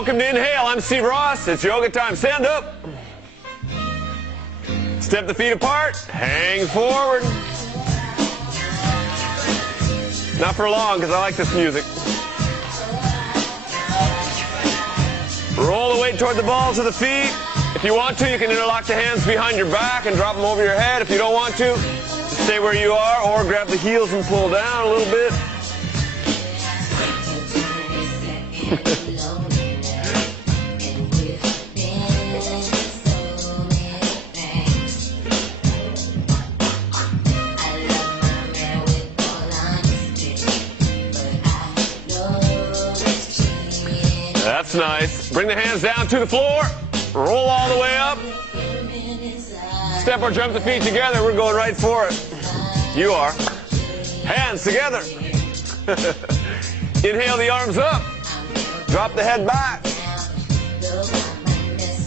Welcome to Inhale. I'm Steve Ross. It's yoga time. Stand up. Step the feet apart. Hang forward. Not for long, because I like this music. Roll the weight toward the balls of the feet. If you want to, you can interlock the hands behind your back and drop them over your head. If you don't want to, stay where you are or grab the heels and pull down a little bit. That's nice. Bring the hands down to the floor. Roll all the way up. Step or jump the feet together. We're going right for it. You are. Hands together. Inhale the arms up. Drop the head back.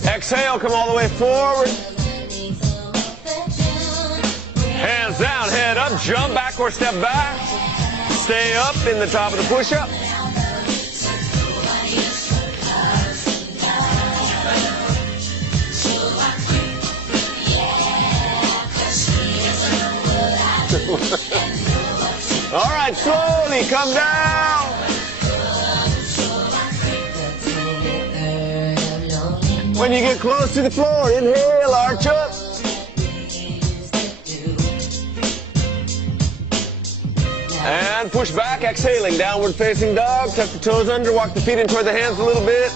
Exhale, come all the way forward. Hands down, head up, jump back or step back. Stay up in the top of the push-up. All right, slowly come down. When you get close to the floor, inhale, arch up. And push back, exhaling, downward facing dog. Tuck the toes under, walk the feet in toward the hands a little bit.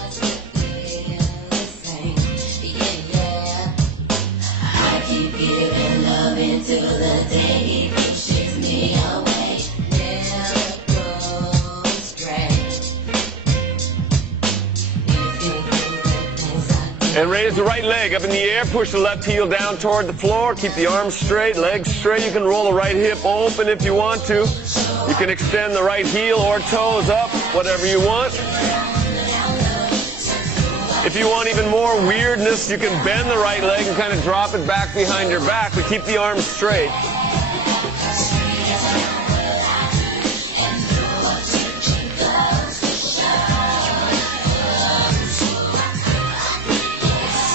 I keep giving love until the day he pushes me away. Never go straight. And raise the right leg up in the air. Push the left heel down toward the floor. Keep the arms straight, legs straight. You can roll the right hip open if you want to. You can extend the right heel or toes up, whatever you want. If you want even more weirdness, you can bend the right leg and kind of drop it back behind your back, but keep the arms straight.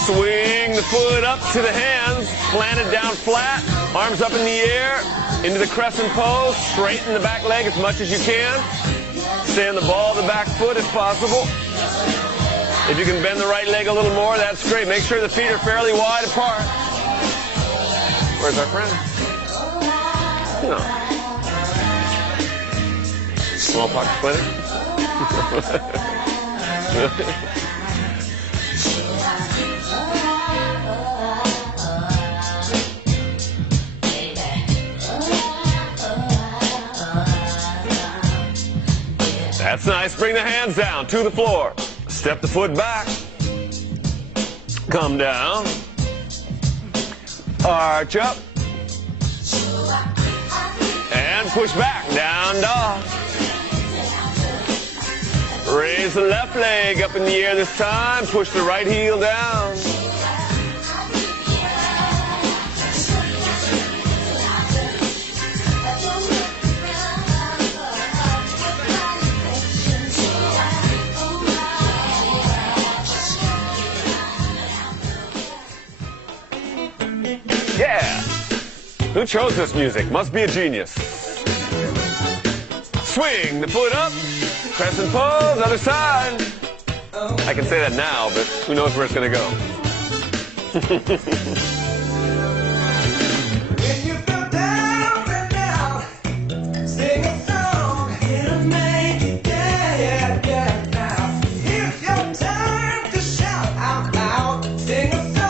Swing the foot up to the hands, plant it down flat, arms up in the air, into the crescent pose, straighten the back leg as much as you can. Stay on the ball of the back foot if possible. If you can bend the right leg a little more, that's great. Make sure the feet are fairly wide apart. Where's our friend? No. Smallpox clinic? That's nice. Bring the hands down to the floor. Step the foot back. Come down. Arch up. And push back. Down dog. Raise the left leg up in the air this time. Push the right heel down. Yeah! Who chose this music? Must be a genius. Swing the foot up, crescent pose, other side. I can say that now, but who knows where it's going to go. When you feel down and down, sing a song, it'll make you yeah, now. Here's your time to shout out loud, sing a song.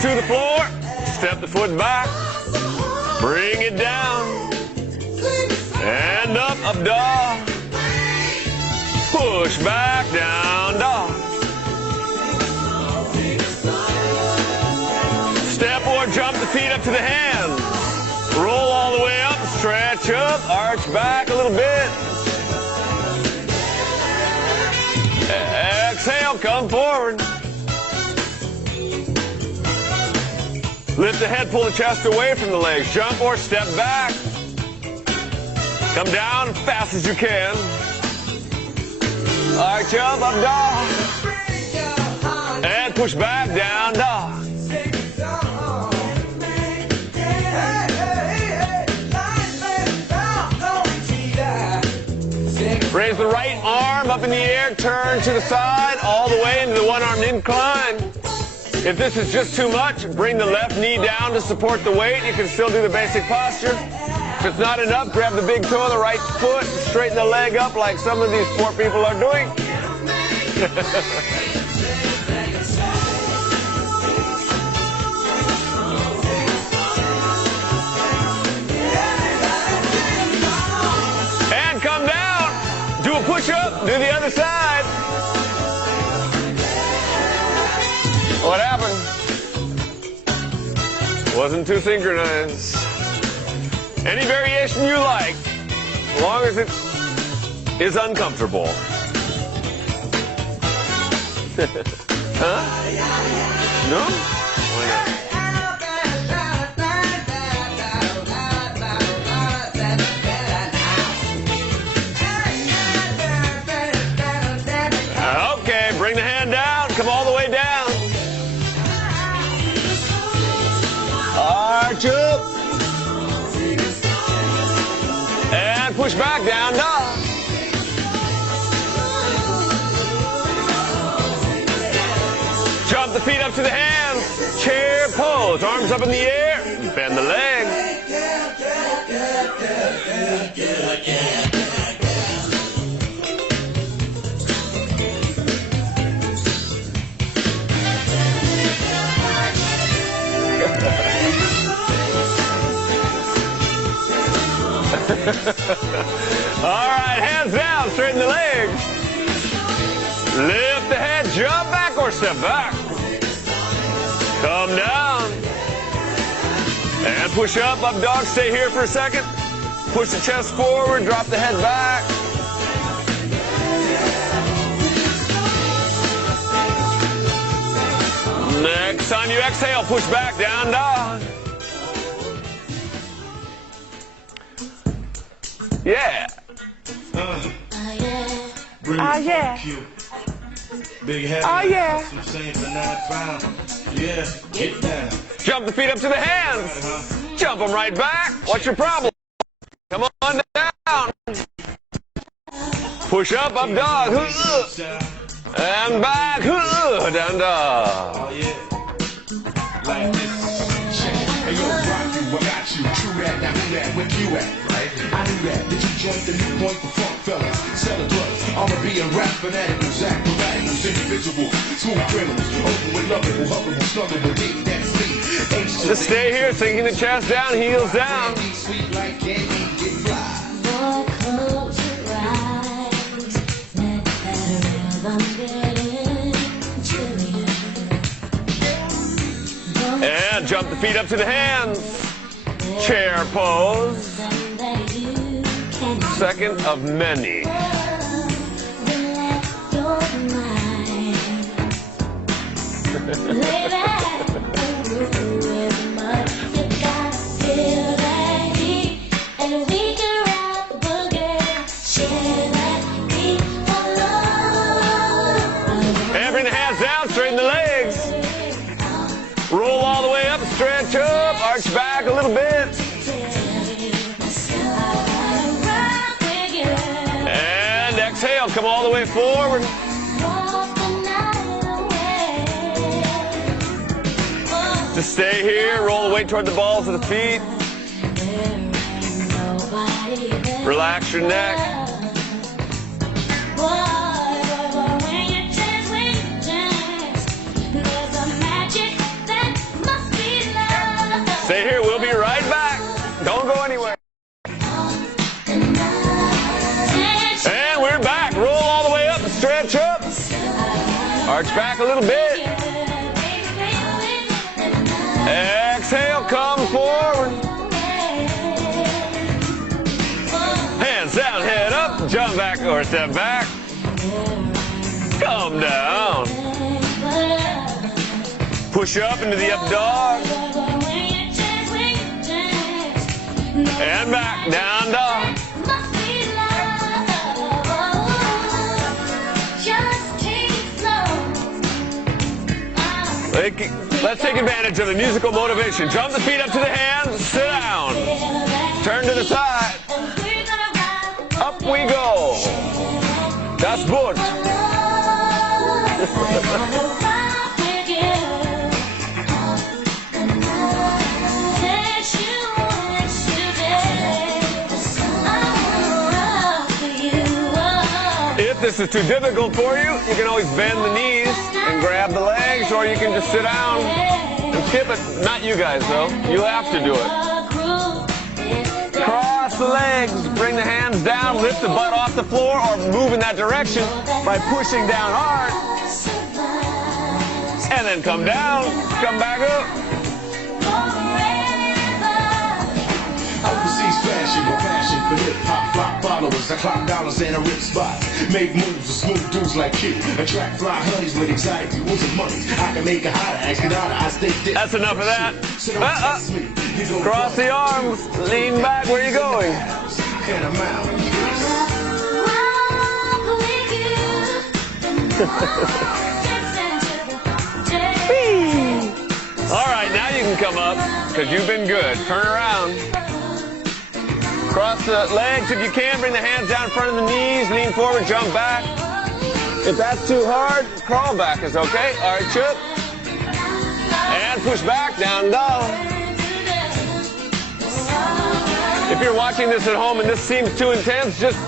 To the floor, step the foot back, bring it down, and up dog, push back, down dog. Step or jump the feet up to the hands, roll all the way up, stretch up, arch back a little bit. Exhale, come forward. Lift the head, pull the chest away from the legs. Jump or step back. Come down as fast as you can. All right, jump, up dog. And push back, down dog. Raise the right arm up in the air, turn to the side, all the way into the one-armed incline. If this is just too much, bring the left knee down to support the weight. You can still do the basic posture. If it's not enough, grab the big toe of the right foot, straighten the leg up like some of these poor people are doing. And come down. Do a push-up, do the other side. What happened? Wasn't too synchronized. Any variation you like, as long as it is uncomfortable. Huh? No? Why not? Okay, bring the hand down, come all the way down. Arch up. And push back, down dog. Jump the feet up to the hands. Chair pose. Arms up in the air. Bend the legs. All right, hands down, straighten the legs. Lift the head, jump back or step back. Come down. And push up dog, stay here for a second. Push the chest forward, drop the head back. Next time you exhale, push back, down dog. Yeah. Oh yeah. Big head. Oh yeah. Yeah, get down. Jump the feet up to the hands. Jump them right back. What's your problem? Come on down. Push up dog. And back. Down dog. Oh yeah. Like this. Hey yo, rock you, I got you. True that, now who that, where you at? Right? I knew that. Did you join the new point for funk fellas? Sell a drugs. I'ma be a rap fanaticals, acrobaticals, individual, smooth criminals, open with lovable, huggable, snuggable, deep, that's me. Just stay here, sinking the chest down, heels down. Sweet like candy, get fly. Close your eyes, let that rhythm get into you. And jump the feet up to the hands. Chair pose. Second of many. Relax your mind. Lay back with much you got. Feel that heat, and we can rock the boogie. Share that beat for love. And bring the hands down, straighten the legs. Roll all the way up, stretch up, arch back a little bit. And exhale, come all the way forward. Just stay here, roll the weight toward the balls of the feet. Relax your neck. Stay here, we'll be right back. Don't go anywhere. And we're back. Roll all the way up and stretch up. Arch back a little bit. Exhale, come forward. Hands down, head up, jump back or step back. Come down. Push up into the up dog. And back, down dog. Must be love. Just take it slow. Let's take advantage of the musical motivation. Jump the feet up to the hands, sit down. Turn to the side. Up we go. Das gut. If this is too difficult for you, you can always bend the knees and grab the legs, or you can just sit down and skip it. Not you guys, though. You have to do it. Cross the legs, bring the hands down, lift the butt off the floor, or move in that direction by pushing down hard. And then come down, come back up. Overseas fashion, my passion for hip-hop, flop followers. I clock dollars and I rip spots. Make moves with smooth dudes like you. Attract fly honeys with anxiety, losing money. I can make a hotter, ask it out, I stay dead. That's enough of that. Cross the arms, lean back. Where are you going? And I'm out. All right, now you can come up because you've been good. Turn around. Cross the legs if you can. Bring the hands down in front of the knees. Lean forward, jump back. If that's too hard, crawl back is okay. All right, Chip. And push back, down dog. If you're watching this at home and this seems too intense, just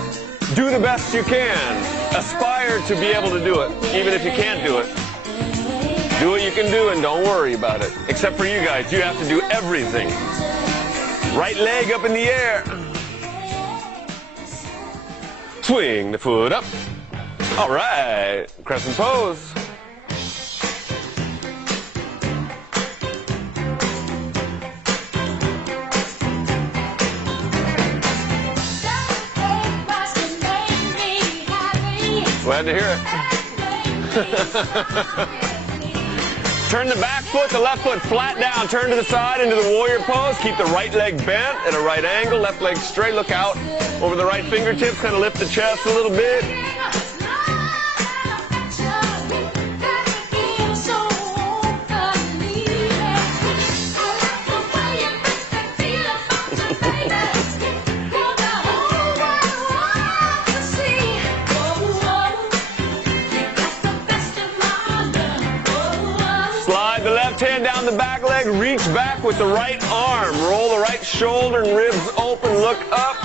do the best you can. Aspire to be able to do it, even if you can't do it. Do what you can do and don't worry about it. Except for you guys, you have to do everything. Right leg up in the air. Swing the foot up. All right, crescent pose. Glad to hear it. Turn the back foot, the left foot flat down. Turn to the side into the warrior pose. Keep the right leg bent at a right angle. Left leg straight. Look out over the right fingertips. Kind of lift the chest a little bit. Slide the left hand down the back leg, reach back with the right arm. Roll the right shoulder and ribs open, look up.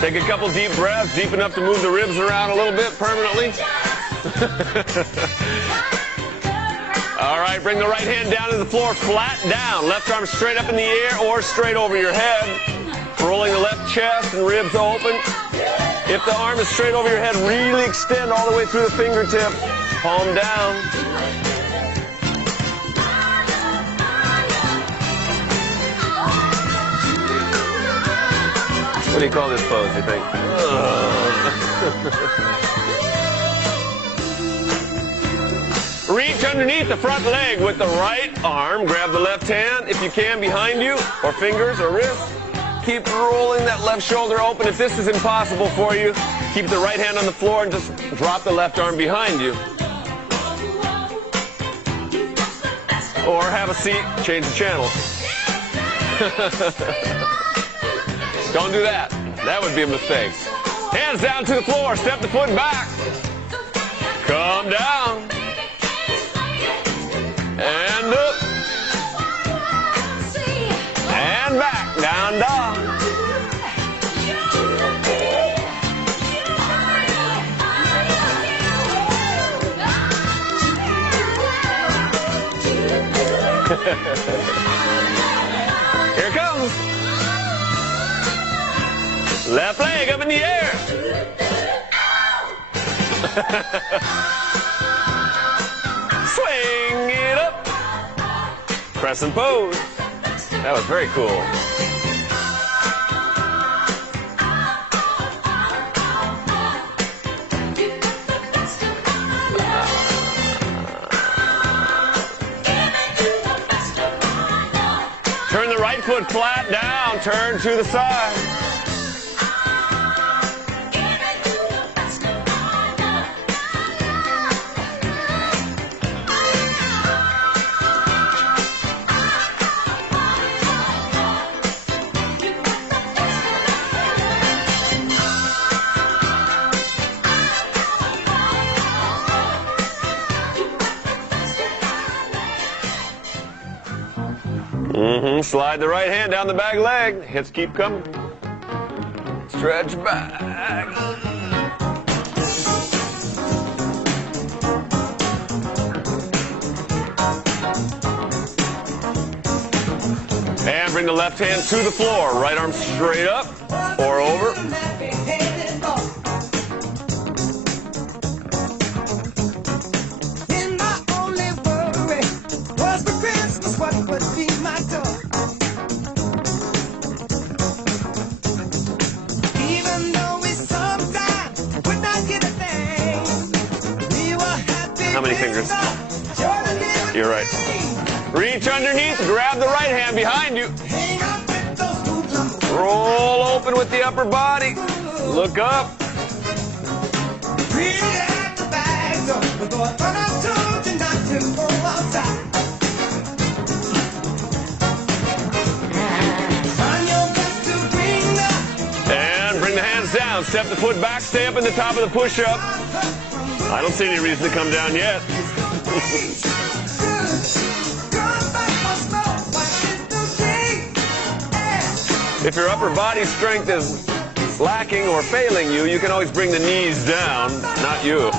Take a couple deep breaths, deep enough to move the ribs around a little bit permanently. All right, bring the right hand down to the floor, flat down. Left arm straight up in the air or straight over your head. Rolling the left chest and ribs open. If the arm is straight over your head, really extend all the way through the fingertip. Palm down. What do you call this pose, you think? Reach underneath the front leg with the right arm. Grab the left hand, if you can, behind you, or fingers or wrists. Keep rolling that left shoulder open. If this is impossible for you, keep the right hand on the floor and just drop the left arm behind you. Or have a seat, change the channel. Don't do that. That would be a mistake. Hands down to the floor. Step the foot back. Come down. And up. And back. Down dog. Here it comes. Left leg up in the air. Swing it up. Crescent pose. That was very cool. right foot flat down, turn to the side. Slide the right hand down the back leg. Hips keep coming. Stretch back. And bring the left hand to the floor. Right arm straight up or over. How many fingers? You're right. Reach underneath, grab the right hand behind you. Roll open with the upper body. Look up. And bring the hands down. Step the foot back, stay up in the top of the push-up. I don't see any reason to come down yet. If your upper body strength is lacking or failing you, you can always bring the knees down, not you.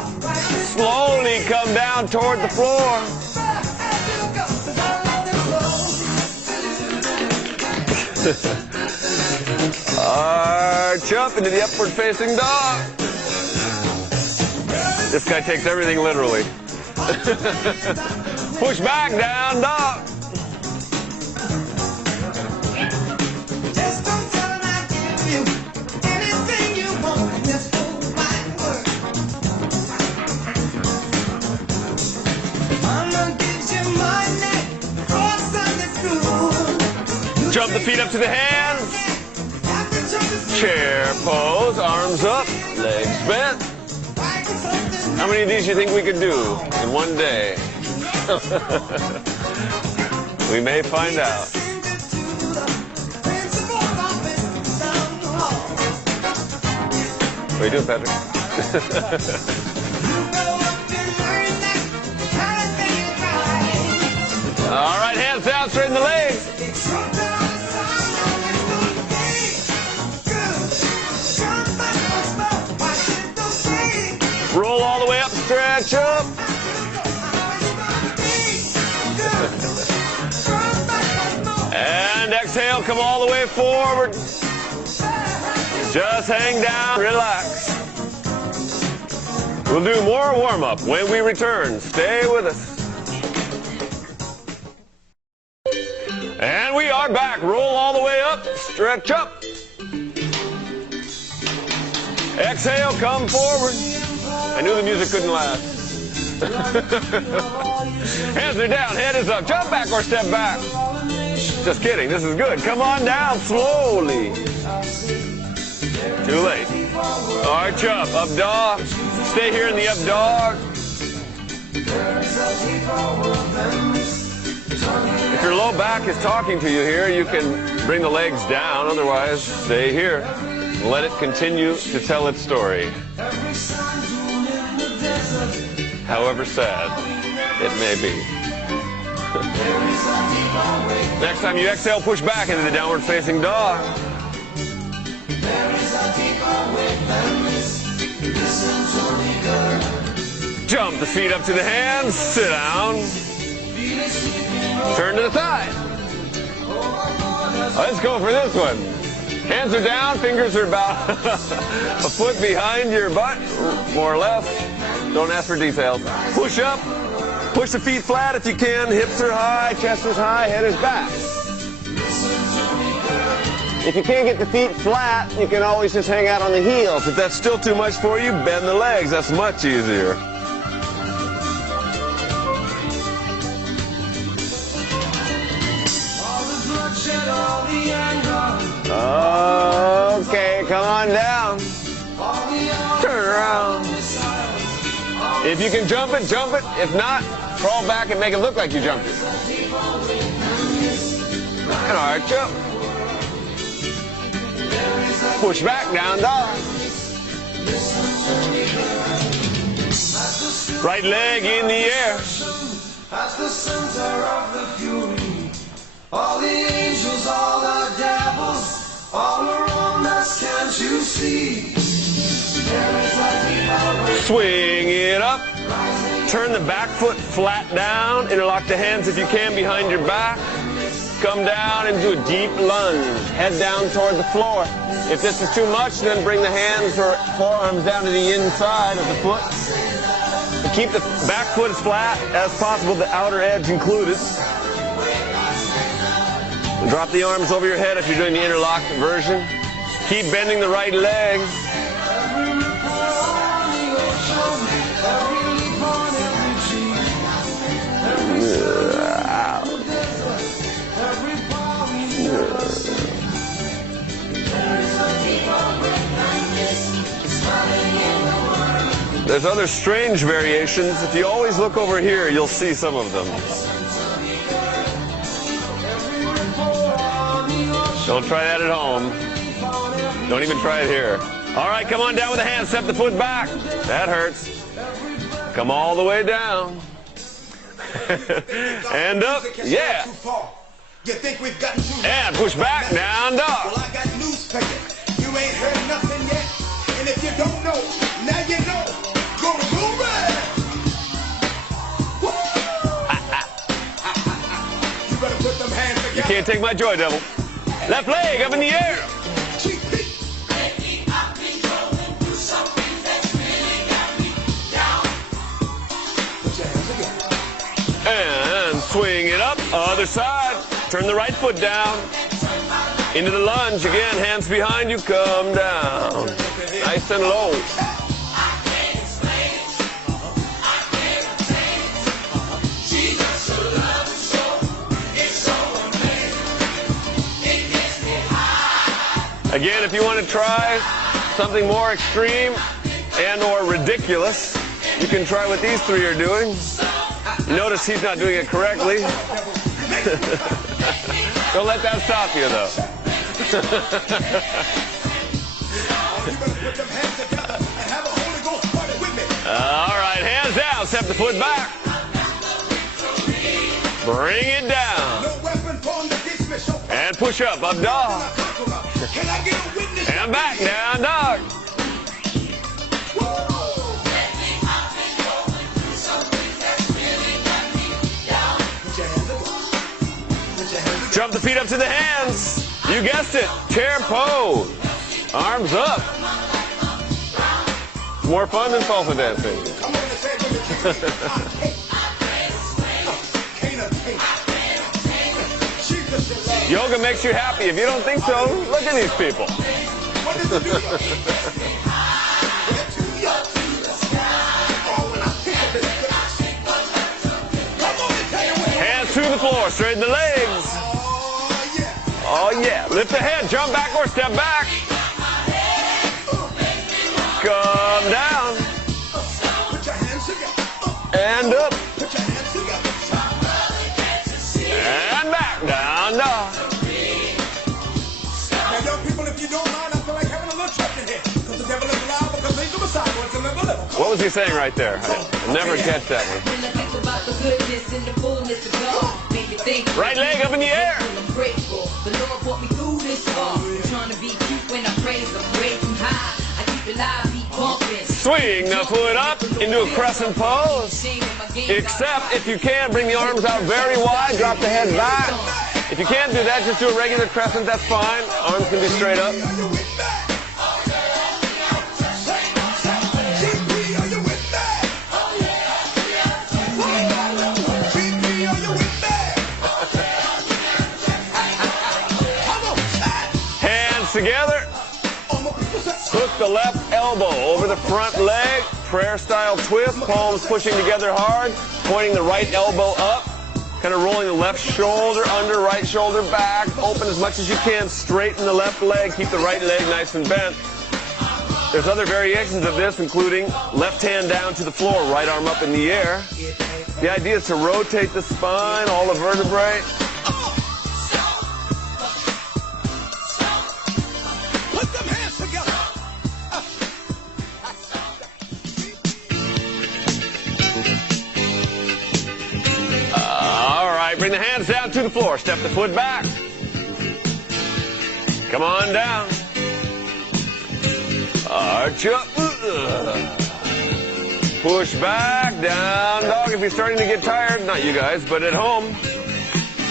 Slowly come down toward the floor. Arch up into the upward facing dog. This guy takes everything literally. Push back, down dog. Jump the feet up to the hands. Chair pose, arms up, legs bent. How many of these do you think we could do in one day? We may find out. What are you doing, Patrick? All right, hands down, straighten the legs. Roll all the way up, stretch up. And exhale, come all the way forward. Just hang down, relax. We'll do more warm-up when we return. Stay with us. And we are back. Roll all the way up, stretch up. Exhale, come forward. I knew the music couldn't last. Hands are down, head is up. Jump back or step back. Just kidding, this is good. Come on down slowly. Too late. Arch up dog. Stay here in the up dog. If your low back is talking to you here, you can bring the legs down. Otherwise, stay here. Let it continue to tell its story. However sad it may be. Next time you exhale, push back into the downward facing dog. Jump the feet up to the hands, sit down. Turn to the side. Let's go for this one. Hands are down, fingers are about a foot behind your butt, more or less. Don't ask for details. Push up, push the feet flat if you can. Hips are high, chest is high, head is back. If you can't get the feet flat, you can always just hang out on the heels. If that's still too much for you, bend the legs. That's much easier. All the bloodshed, all If you can jump it, jump it. If not, crawl back and make it look like you jumped it. And arch up. Push back, down dog. Right leg in the air. At the center of the fury, all the angels, all the devils, all around us, can't you see? There is a deeper Swing it up. Turn the back foot flat down. Interlock the hands if you can behind your back. Come down and do a deep lunge. Head down toward the floor. If this is too much, then bring the hands or forearms down to the inside of the foot. Keep the back foot as flat as possible, the outer edge included. Drop the arms over your head if you're doing the interlocked version. Keep bending the right leg. There's other strange variations. If you always look over here, you'll see some of them. Don't try that at home. Don't even try it here. All right, come on down with the hands. Step the foot back. That hurts. Come all the way down. And up. Yeah. And push back, down dog. Well, I got news for you. You ain't heard nothing yet. And if you don't know, now you know. Go to Gower. You better put them hands together. You can't take my joy, devil. Left leg up in the air. And swing it up, other side. Turn the right foot down. Into the lunge again, hands behind you, come down. Nice and low. Again, if you want to try something more extreme and or ridiculous, you can try what these three are doing. Notice he's not doing it correctly. Don't let that stop you, though. All right, hands down. Step the foot back. Bring it down. And push up dog. And back, down dog. Jump the feet up to the hands. You guessed it. Chair pose. Arms up. More fun than salsa dancing. Yoga makes you happy. If you don't think so, look at these people. Hands to the floor. Straighten the legs. Oh, yeah. Lift the head. Jump back or step back. Come down. And up. And back. Down, dog. Now, young people, if you don't mind, I feel like having a little church in here. Because the devil is alive, because he's the Messiah. What was he saying right there? I never catch that one. Right leg up in the air. Swing the foot up into a crescent pose. Except if you can, bring the arms out very wide, drop the head back. If you can't do that, just do a regular crescent, that's fine. Arms can be straight up. Hands together. Hook the left elbow over the front leg. Prayer style twist, palms pushing together hard, pointing the right elbow up. Kind of rolling the left shoulder under, right shoulder back. Open as much as you can. Straighten the left leg. Keep the right leg nice and bent. There's other variations of this, including left hand down to the floor, right arm up in the air. The idea is to rotate the spine, all the vertebrae. Put them hands together. All right, bring the hands down to the floor. Step the foot back. Come on down. Arch up. Push back, down dog. If you're starting to get tired, not you guys, but at home,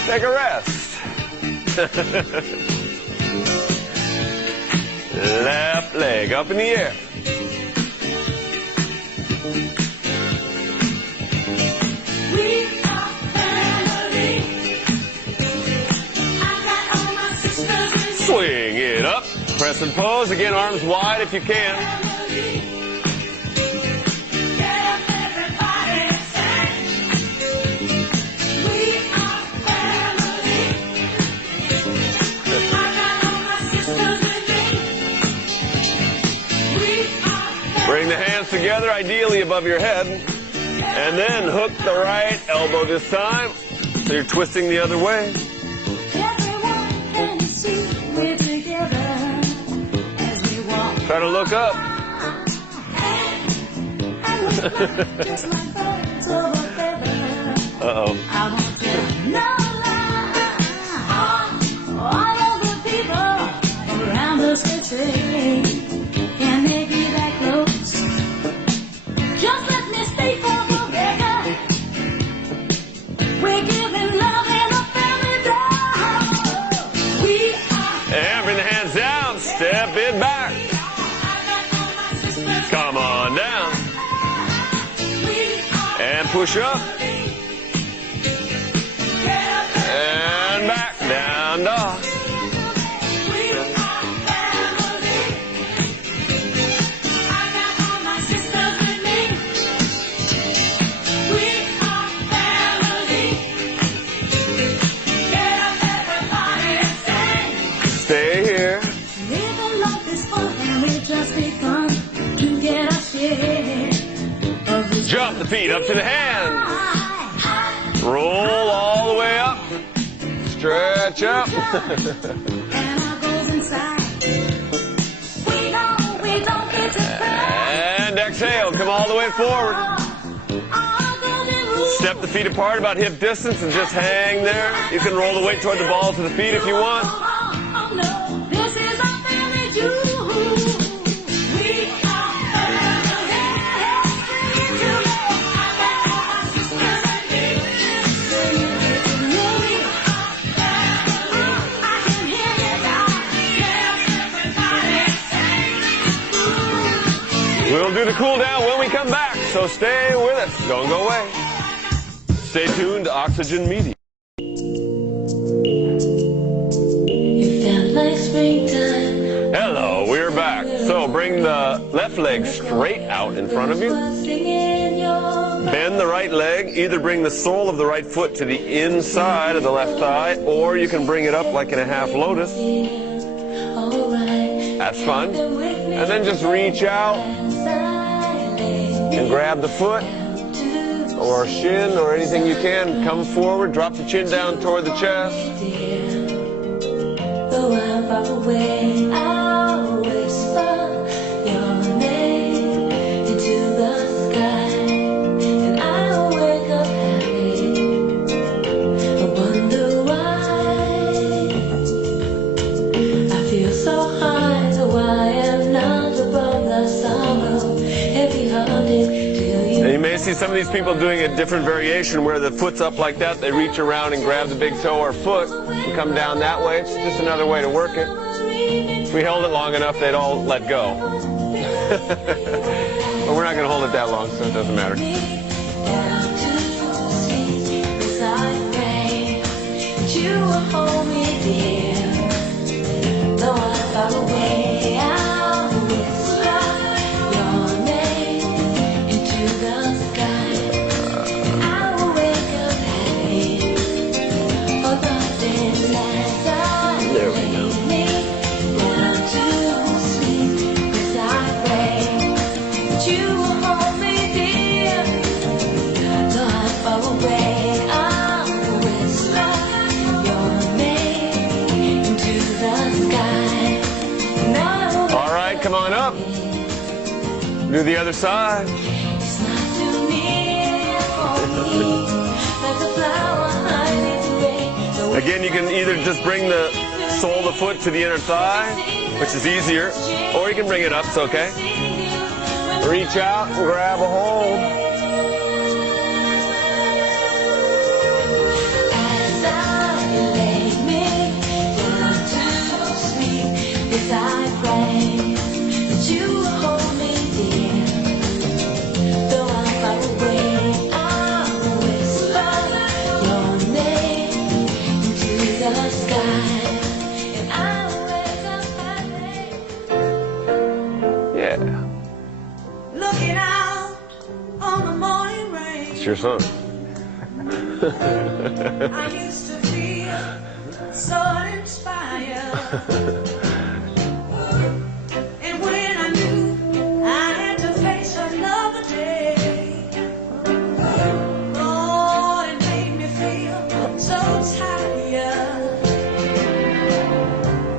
take a rest. Left leg up in the air. We are family. I got all my sisters with me. Swing it up. Press and pose. Again, arms wide if you can. Get up, everybody, and sing. We are family. I got all my sisters with me. We are family. Bring the hands together, ideally above your head. And then hook the right elbow this time. So you're twisting the other way. Everyone can see we're together as we walk. Try to look up. Just like birds of a feather. Uh-oh. I won't tell no lie. All of the people around us will say, can they be that close? Just let me stay for the record. We're giving love and a family love. We are. And bring the hands down. Step it back. Come on down. And push up. And back. Down dog. Stay here. Living life is fun and we've just begun to get our share of this. Jump the feet up to the hands. Roll all the way up. Stretch up. And our goals inside. We know we don't get to cry. And exhale. Come all the way forward. Our golden rule. Step the feet apart about hip distance and just hang there. You can roll the weight toward the balls of the feet if you want. Oh no, this is our family jewel. We are family. You know I got all my sisters and me. We are family. I can hear you now. Get up, everybody, sing. We'll do the cool down when we come back, so stay with us. Don't go away. Stay tuned to Oxygen Media. It felt like springtime. Hello, we're back. So bring the left leg straight out in front of you. Bend the right leg. Either bring the sole of the right foot to the inside of the left thigh, or you can bring it up like in a half lotus. That's fun. And then just reach out and grab the foot or shin or anything you can. Come forward, drop the chin down toward the chest. Though I'm far away, I'll whisper your name into the sky, and I'll wake up happy. I wonder why I feel so high, though I am not above the sorrow, heavy-hearted till you. And you may see some of these people doing a different variation where the foot's up like that. They reach around and grab the big toe or foot and come down that way. It's just another way to work it. If we held it long enough, they'd all let go. But we're not going to hold it that long, so it doesn't matter. You will hold me dear, though I'm far away. I'll whisper your name into the sky. I will wake up happy, forgotten as I There we go. lay me down to sleep. As I pray. Do the other side. It's not too near for me. Like a flower hiding away. Again, you can either just bring the sole of the foot to the inner thigh, which is easier, or you can bring it up, it's okay. Reach out and grab a hold. As I lay me down to sleep, yes, I pray that you will hold me dear. Though I'm far away, I'll whisper your name into the sky, and I'll wake up happy. Yeah, Looking out on the morning rain. it's your song. I used to feel so inspired. And when I knew I had to face another day, oh, it made me feel so tired.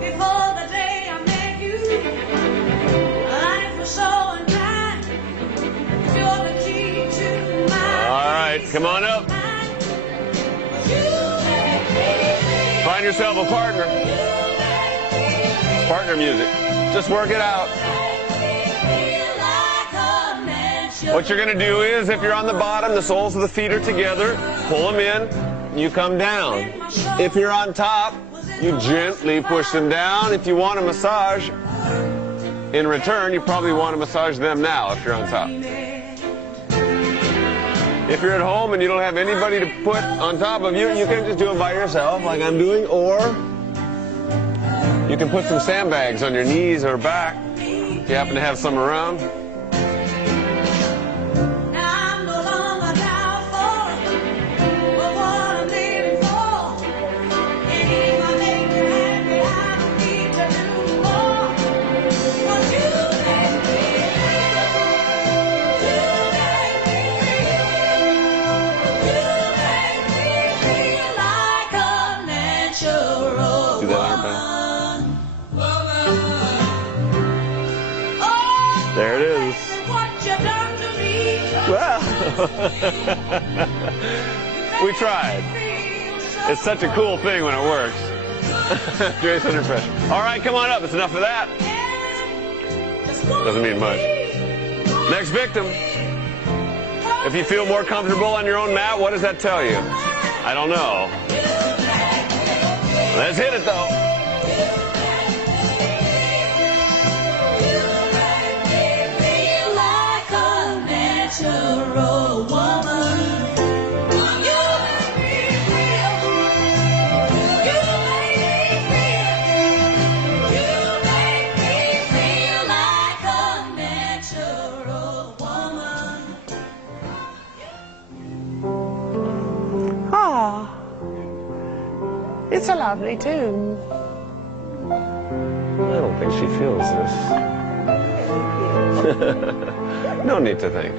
Before the day I met you, life was so unkind. You're the key to my All right, come on up. Find yourself a partner. Partner music. Just work it out. What you're going to do is, if you're on the bottom, the soles of the feet are together, pull them in, you come down. If you're on top, you gently push them down. If you want a massage, in return, you probably want to massage them now if you're on top. If you're at home and you don't have anybody to put on top of you, you can just do it by yourself like I'm doing, or you can put some sandbags on your knees or back if you happen to have some around. I'm no longer doubtful of what I'm living for. And if I make you happy, I don't need to do more. But you make me feel like a natural Do that on your back. Oh, There it is. what you done to me. Well, we tried. It's such a cool thing when it works. Grace under pressure. All right, come on up. It's enough of that. Doesn't mean much. Next victim. If you feel more comfortable on your own mat, what does that tell you? I don't know. Let's hit it, though. Feel like a natural woman. You make me feel. You make me feel like a natural woman. Ah, it's a lovely tune. I don't think she feels this. No need to think.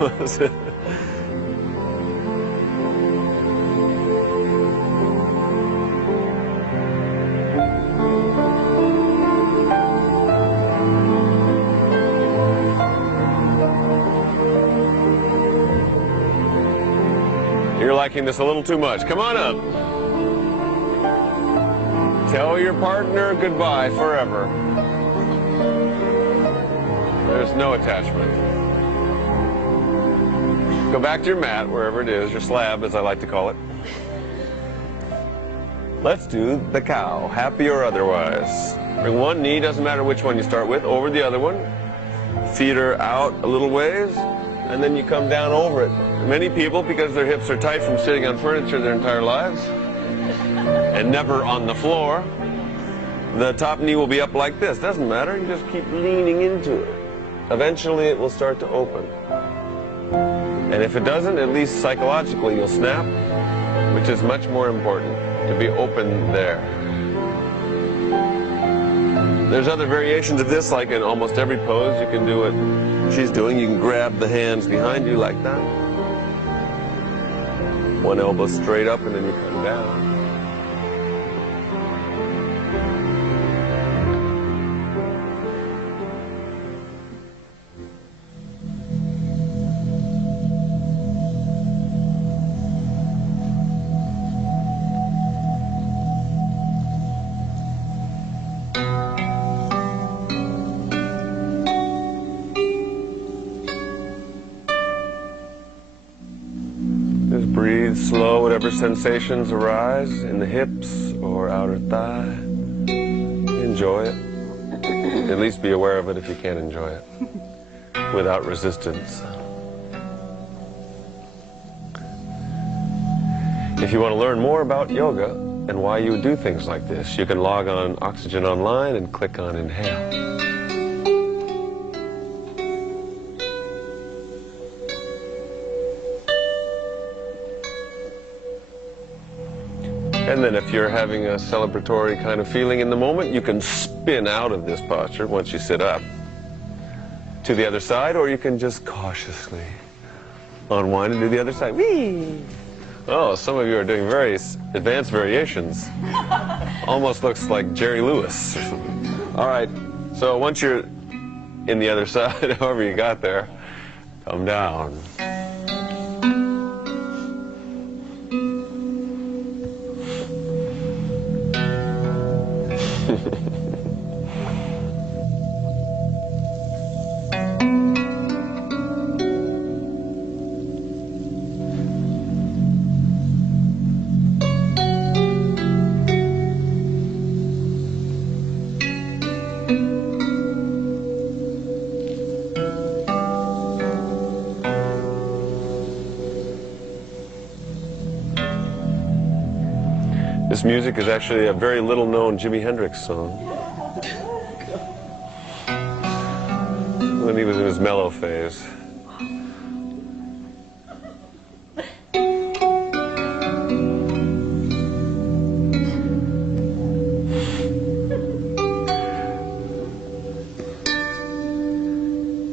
Was it? You're liking this a little too much. Come on up. Tell your partner goodbye forever. There's no attachment. Go back to your mat, wherever it is, your slab, as I like to call it. Let's do the cow, happy or otherwise. Bring one knee, doesn't matter which one you start with, over the other one. Feet are out a little ways, and then you come down over it. Many people, because their hips are tight from sitting on furniture their entire lives, and never on the floor, The top knee will be up like this. Doesn't matter. You just keep leaning into it. Eventually, it will start to open. And if it doesn't, at least psychologically, you'll snap, which is much more important, to be open there. There's other variations of this, like in almost every pose. You can do what she's doing. You can grab the hands behind you like that. One elbow straight up, and then you come down. Just breathe slow, whatever sensations arise in the hips or outer thigh. Enjoy it. At least be aware of it if you can't enjoy it without resistance. If you want to learn more about yoga and why you would do things like this, you can log on Oxygen Online and click on Inhale. And then if you're having a celebratory kind of feeling in the moment, you can spin out of this posture once you sit up to the other side, or you can just cautiously unwind and do the other side. Whee! Oh, some of you are doing very advanced variations. Almost looks like Jerry Lewis. All right, so once you're in the other side, however you got there, come down. This music is actually a very little known Jimi Hendrix song. When he was in his mellow phase.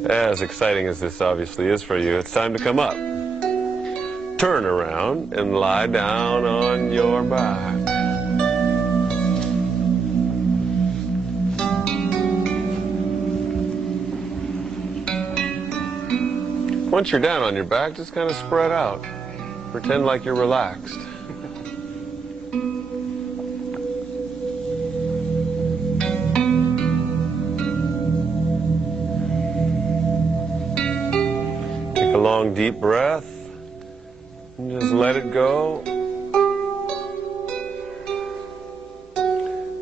As exciting as this obviously is for you, it's time to come up. Turn around and lie down on your back. Once you're down on your back, just kind of spread out. Pretend like you're relaxed. Take a long, deep breath. And just let it go.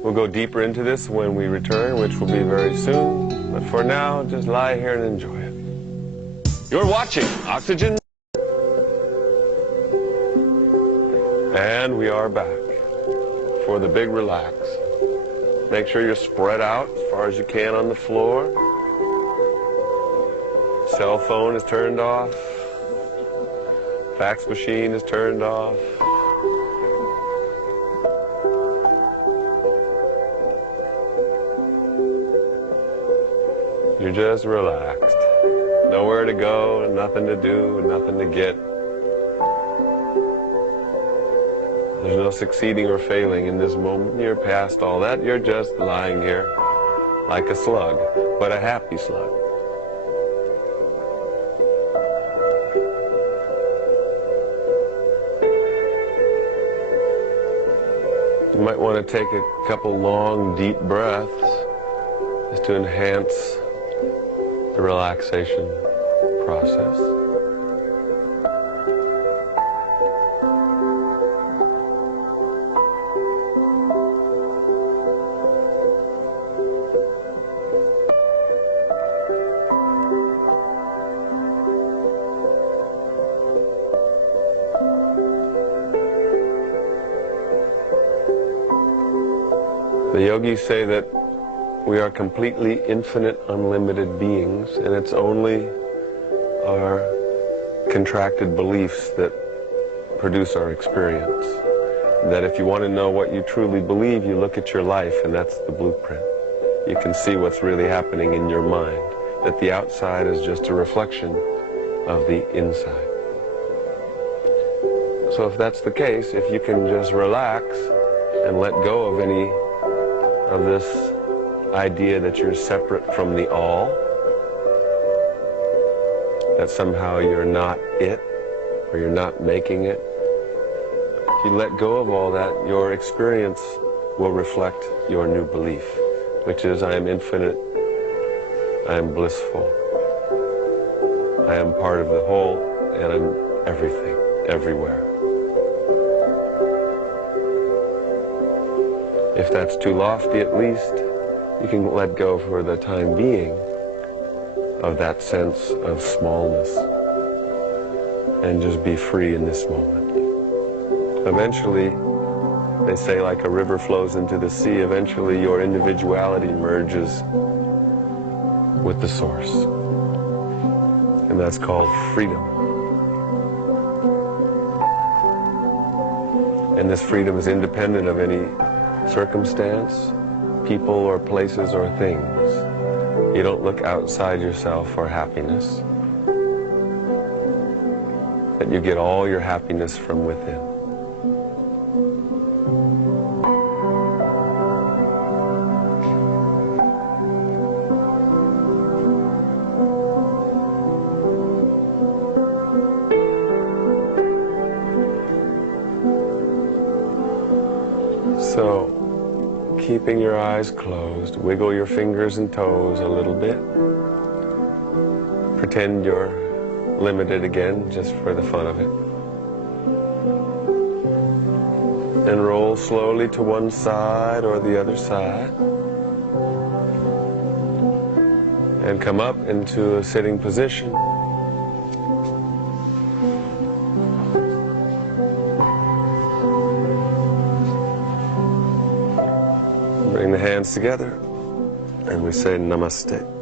We'll go deeper into this when we return, which will be very soon. But for now, just lie here and enjoy it. You're watching Oxygen. And we are back for the big relax. Make sure you're spread out as far as you can on the floor. Cell phone is turned off. Fax machine is turned off. You're just relaxed. Nowhere to go, nothing to do, nothing to get. There's no succeeding or failing in this moment. You're past all that. You're just lying here like a slug, but a happy slug. You might want to take a couple long, deep breaths just to enhance the relaxation process. The yogis say that we are completely infinite, unlimited beings, and it's only our contracted beliefs that produce our experience. That if you want to know what you truly believe, you look at your life, and that's the blueprint. You can see what's really happening in your mind, that the outside is just a reflection of the inside. So if that's the case, if you can just relax and let go of any of this idea that you're separate from the all, that somehow you're not it, or you're not making it, if you let go of all that, your experience will reflect your new belief, which is, I am infinite, I am blissful, I am part of the whole, and I'm everything, everywhere. If that's too lofty, at least you can let go for the time being of that sense of smallness and just be free in this moment. Eventually, they say, like a river flows into the sea, eventually your individuality merges with the source. And that's called freedom. And this freedom is independent of any circumstance, people or places or things. You don't look outside yourself for happiness. That you get all your happiness from within. So, keeping your eyes closed, wiggle your fingers and toes a little bit. Pretend you're limited again, just for the fun of it. And roll slowly to one side or the other side. And come up into a sitting position. Bring the hands together, and we say namaste.